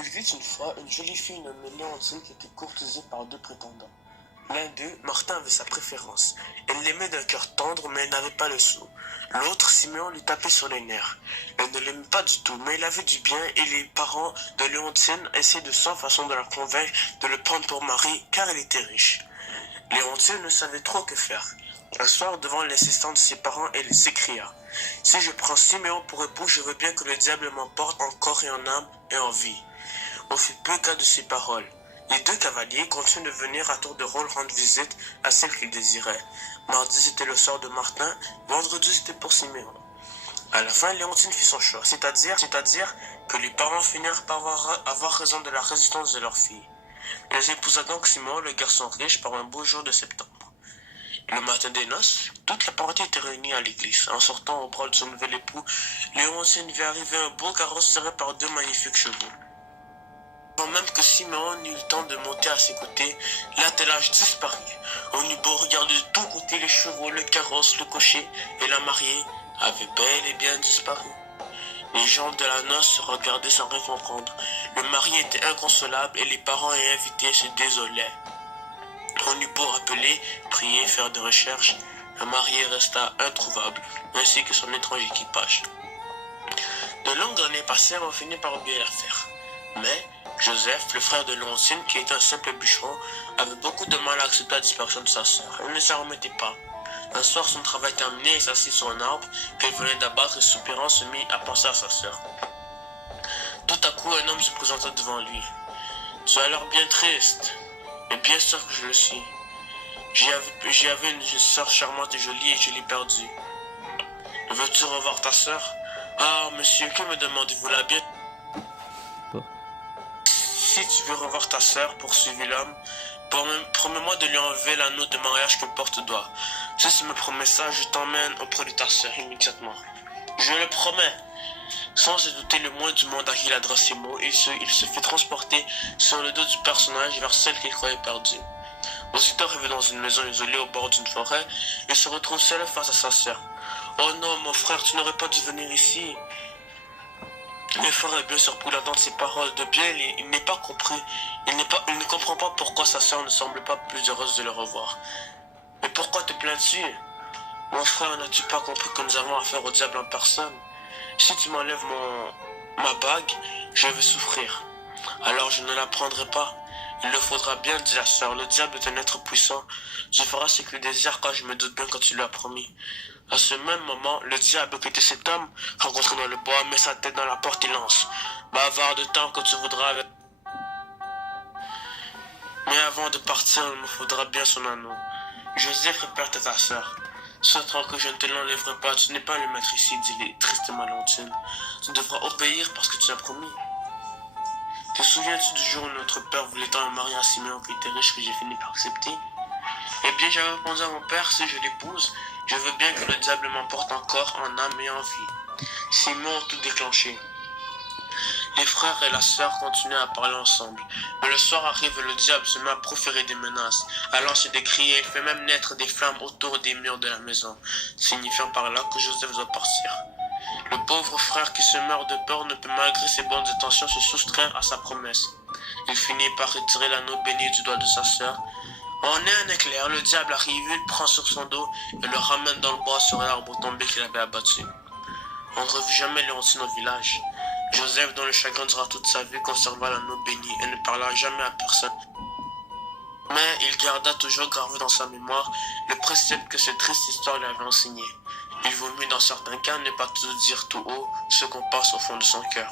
Il était une fois une jolie fille nommée Léontine qui était courtisée par deux prétendants. L'un d'eux, Martin, avait sa préférence. Elle l'aimait d'un cœur tendre, mais elle n'avait pas le sou. L'autre, Siméon, lui tapait sur les nerfs. Elle ne l'aimait pas du tout, mais il avait du bien et les parents de Léontine essayaient de 100 façons de la convaincre de le prendre pour mari, car elle était riche. Léontine ne savait trop que faire. Un soir, devant l'assistante de ses parents, elle s'écria: « Si je prends Siméon pour époux, je veux bien que le diable m'emporte en corps et en âme et en vie. » On fit peu cas de ces paroles. Les deux cavaliers continuaient de venir à tour de rôle rendre visite à celle qu'ils désiraient. Mardi, c'était le sort de Martin, vendredi, c'était pour Siméon. À la fin, Léontine fit son choix, c'est-à-dire que les parents finirent par avoir raison de la résistance de leur fille. Elle épousa donc Siméon, le garçon riche, par un beau jour de septembre. Le matin des noces, toute la partie était réunie à l'église. En sortant au bras de son nouvel époux, Léontine vit arriver un beau carrosse tiré par deux magnifiques chevaux. Avant même que Siméon n'eut le temps de monter à ses côtés, l'attelage disparut. On eut beau regarder de tous côtés, les chevaux, le carrosse, le cocher et la mariée avaient bel et bien disparu. Les gens de la noce se regardaient sans rien comprendre. Le mari était inconsolable et les parents et invités se désolaient. On eut beau rappeler, prier, faire des recherches, la mariée resta introuvable, ainsi que son étrange équipage. De longues années passèrent, on finit par oublier l'affaire. Mais Joseph, le frère de Léontine, qui était un simple bûcheron, avait beaucoup de mal à accepter la disparition de sa sœur. Elle ne s'en remettait pas. Un soir, son travail terminé, elle s'assit sur un arbre qu'elle venait d'abattre et soupirant se mit à penser à sa sœur. Tout à coup, un homme se présenta devant lui. « Tu as l'air bien triste. » « Mais bien sûr que je le suis. J'avais une sœur charmante et jolie et je l'ai perdue. Veux-tu revoir ta sœur? Ah, monsieur, que me demandez-vous là bien? Si tu veux revoir ta sœur, poursuivit l'homme, promets-moi de lui enlever l'anneau de mariage qu'elle porte au doigt. Si tu me promets ça, je t'emmène auprès de ta sœur immédiatement. Je le promets. Sans se douter le moins du monde à qui il adresse ces mots, il se fait transporter sur le dos du personnage vers celle qu'il croyait perdue. Aussitôt arrivé dans une maison isolée au bord d'une forêt, il se retrouve seul face à sa sœur. « Oh non, mon frère, tu n'aurais pas dû venir ici. » Le frère est bien surpris d'entendre ces paroles. De bien, il n'est pas compris. Il ne comprend pas pourquoi sa sœur ne semble pas plus heureuse de le revoir. « Mais pourquoi te plains-tu? Mon frère, n'as-tu pas compris que nous avons affaire au diable en personne? Si tu m'enlèves ma bague, je vais souffrir. Alors je ne la prendrai pas. Il le faudra bien, dit la sœur. Le diable est un être puissant. Je ferai ce qu'il désire car je me doute bien que tu lui as promis. À ce même moment, le diable qui était cet homme, rencontré dans le bois, met sa tête dans la porte et lance. Bavard de temps que tu voudras avec... Mais avant de partir, il me faudra bien son anneau. Joseph, répète à ta sœur. Sachant que je ne te l'enlèverai pas, tu n'es pas le maître ici, dit tristement Léontine. Tu devras obéir parce que tu as promis. Te souviens-tu du jour où notre père voulait tant me marier à Siméon qui était riche que j'ai fini par accepter? Eh bien, j'avais répondu à mon père, si je l'épouse, je veux bien que le diable m'emporte en corps, en âme et en vie. Siméon a tout déclenché. Les frères et la sœur continuaient à parler ensemble. Mais le soir arrive et le diable se met à proférer des menaces, à lancer des cris et il fait même naître des flammes autour des murs de la maison, signifiant par là que Joseph doit partir. Le pauvre frère qui se meurt de peur ne peut malgré ses bonnes intentions se soustraire à sa promesse. Il finit par retirer l'anneau béni du doigt de sa sœur. En un éclair, le diable arrive, il prend sur son dos et le ramène dans le bois sur l'arbre tombé qu'il avait abattu. On ne revit jamais Léontine au village. Joseph, dont le chagrin dura toute sa vie, conserva l'anneau béni et ne parla jamais à personne. Mais il garda toujours gravé dans sa mémoire le précepte que cette triste histoire lui avait enseigné. Il vaut mieux dans certains cas ne pas tout dire tout haut ce qu'on pense au fond de son cœur.